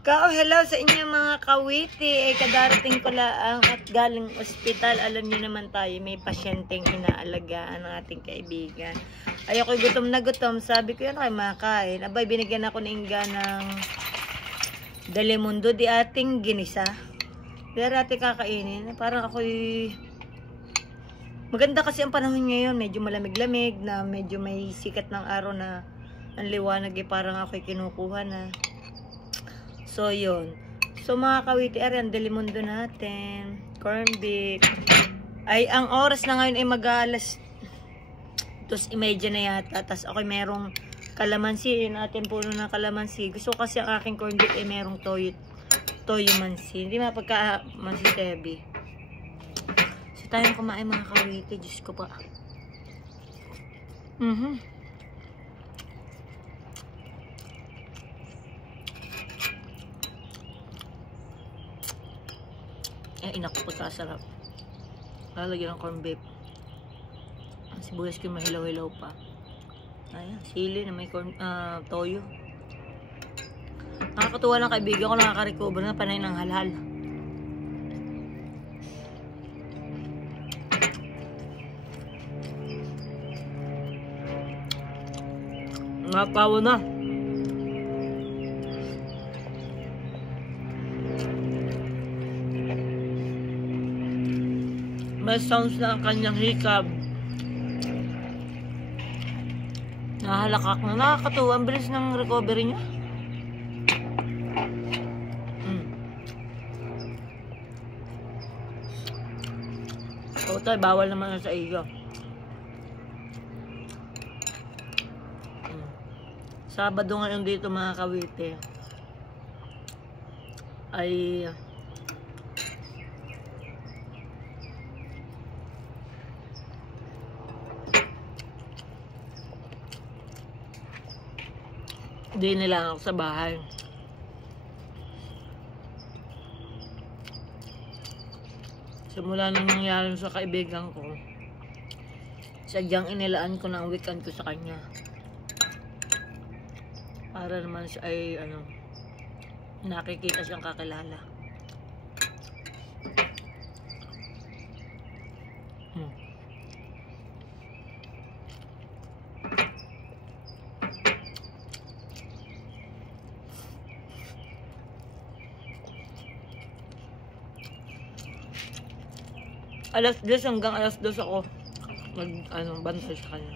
Hello sa inyo mga kawiti. Kadarating ko lang at galing ospital. Alam niyo naman tayo, may pasyenteng inaalagaan ng ating kaibigan. Ayoko gutom na gutom. Sabi ko yan ay makain. Abay, binigyan ako ng Inga ng Delimundo di ating ginisa. Pero ating kakainin. Parang ako'y... Maganda kasi ang panahon ngayon. Medyo malamig-lamig na medyo may sikat ng araw na ang liwanag eh, parang ako'y kinukuha na. So, yun. So, mga kawiti, ang Delimundo natin. Corned beef. Ay, ang oras na ngayon ay mag-alas 2:30 na yata. Tapos, ako merong kalamansi. Yun natin puno ng kalamansi. Gusto ko kasi ang aking corned beef ay merong toyo mansi. Hindi mapagka-mansi sebi. So, tayong kumain mga kawiti. Diyos ko pa. Ay, inaku, pagkasarap. Lalagyan ng corned beef. Ang sibuyas ko mahilaw-hilaw pa. Ayan, sili na may toyo. Nakakatuwa lang kaibigan ko, nakaka-recover na panay ng halhal. Napawo na. May sounds na ang kanyang hikab. Nahalakak na. Nakakatuwa. Ang bilis ng recovery niya. O tayo, bawal naman sa iyo. Sabado ngayon dito mga kawite. Ay... Hindi nila ako sa bahay. Simula nang nangyari sa kaibigan ko, sadyang inilaan ko na ang weekend ko sa kanya. Para naman siya ay nakikita siyang kakilala. Alas 10 hanggang alas 2 ako bantay sa kanya.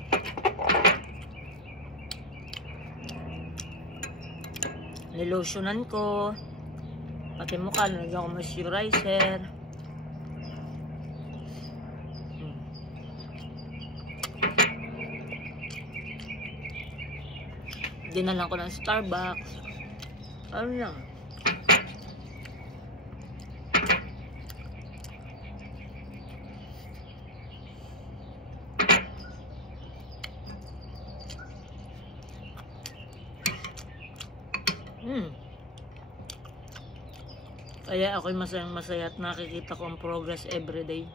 Nilotionan ko pati mukha, nalagyan ko moisturizer. Dinalan ko ng Starbucks. Ano lang, kaya ako'y masayang masaya at nakikita ko ang progress everyday.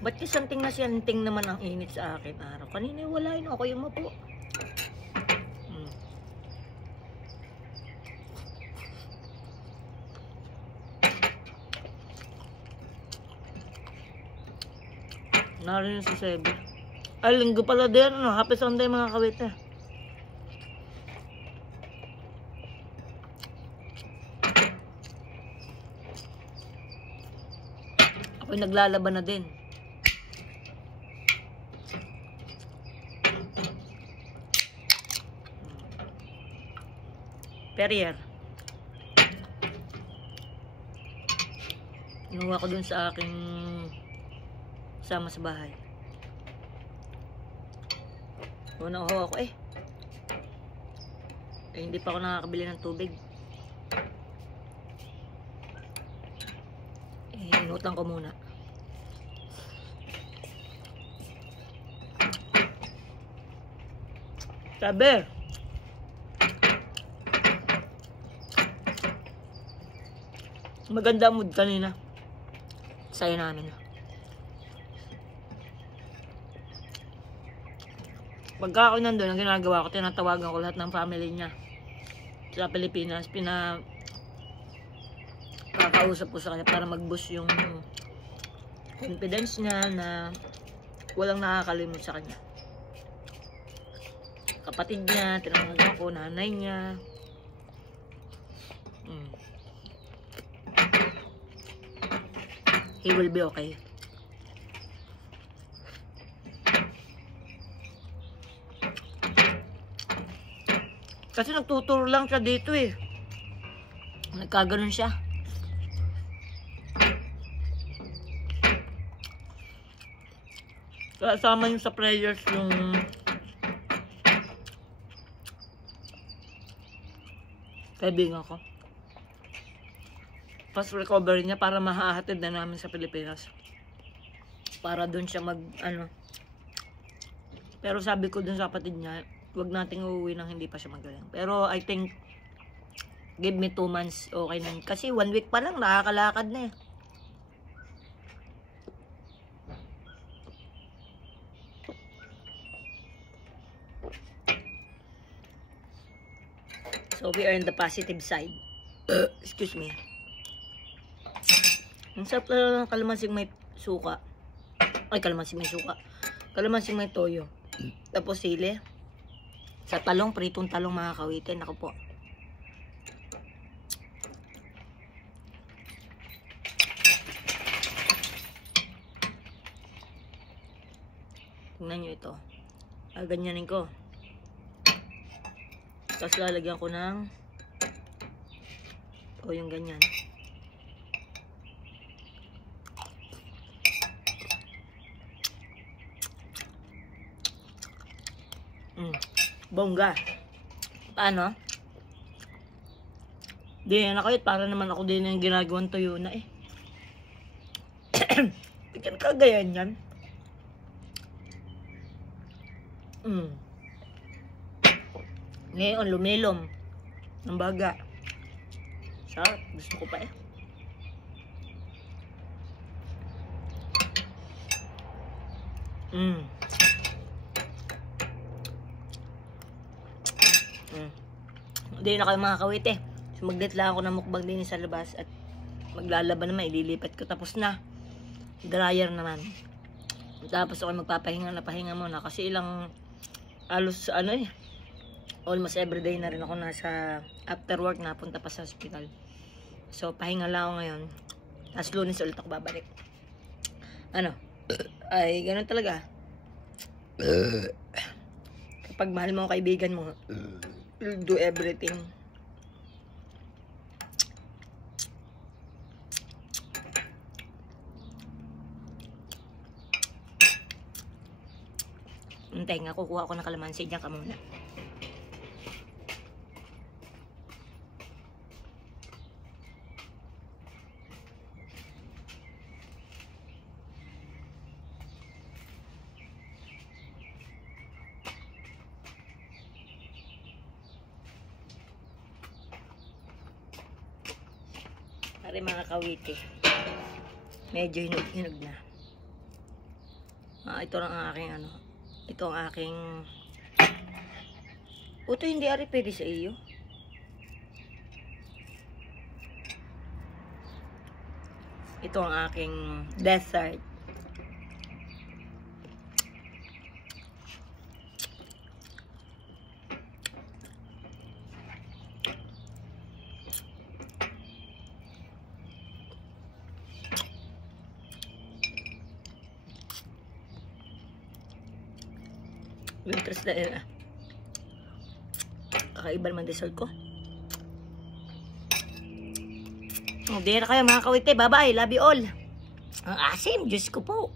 Ba't isanting na siyanting naman ang init sa akin araw? Kanina wala yun, ako yung mapo. Naroon yung si Sebi. Ay, linggo pala din. Happy Sunday mga kawite. Ako'y naglalaban na din. Perrier. Inuha ko dun sa aking sama sa bahay. Unang ho ako hindi pa ako nakakabili ng tubig. Inutang ko muna. Sabi, maganda mood kanina. Saya namin. Pagka ako nandun, ang ginagawa ko, tinatawagan ko lahat ng family niya sa Pilipinas. Kakausap ko sa kanya para mag-boost yung confidence niya na walang nakakalimot sa kanya. Kapatid niya, tinawagan ko, nanay niya. He will be okay. Kasi nagtuturo lang siya dito eh. Nagkaganon siya. Kasama yung sa prayers yung kaibigan ko. Pas recovery niya para mahahatid na namin sa Pilipinas. Para dun siya Pero sabi ko dun sa kapatid niya, wag nating uuwi nang hindi pa siya magaling. Pero I think, give me 2 months, okay na. Kasi 1 week pa lang, nakakalakad na eh. So we are in the positive side. Excuse me. Ang sarap ng kalamansing may suka. Ay, kalamansing may suka. Kalamansing may toyo. Tapos sili. Sa talong, pritong talong mga kawitin. Ako po. Tingnan nyo ito. Ganyanin ko. Tapos lalagyan ko ng yung ganyan. Bongga. Paano? Di na nakayot. Para naman ako din yung ginagawang tuyo na eh. Pikan kagayan yan. Ngayon, lumilom. Ng baga. Sarap. Gusto ko pa eh. Hindi na kayo mga kawit eh. Sumaglit lang ako ng mukbang din sa labas. At maglalaban naman. Ililipat ko. Tapos na. Dryer naman. Tapos ako magpapahinga na pahinga muna. Kasi ilang alos almost everyday na rin ako nasa after work na punta pa sa hospital. So pahinga lang ako ngayon. Tapos Lunes ulit ako babalik. Ay ganun talaga. Kapag mahal mo ang kaibigan mo, you'll do everything. Hintay nga, kukuha ko ng kalamansi. Diyan ka muna. Pare mga kawiti. Medyo hinog-hinog na. Ito lang ang aking Ito ang aking Ito hindi ari pwede sa iyo. Ito ang aking dessert. Winters na kakaiba naman dessert ko. Hindi na kayo mga kawite. Bye bye. Love you all. Ang asim. Diyos ko po.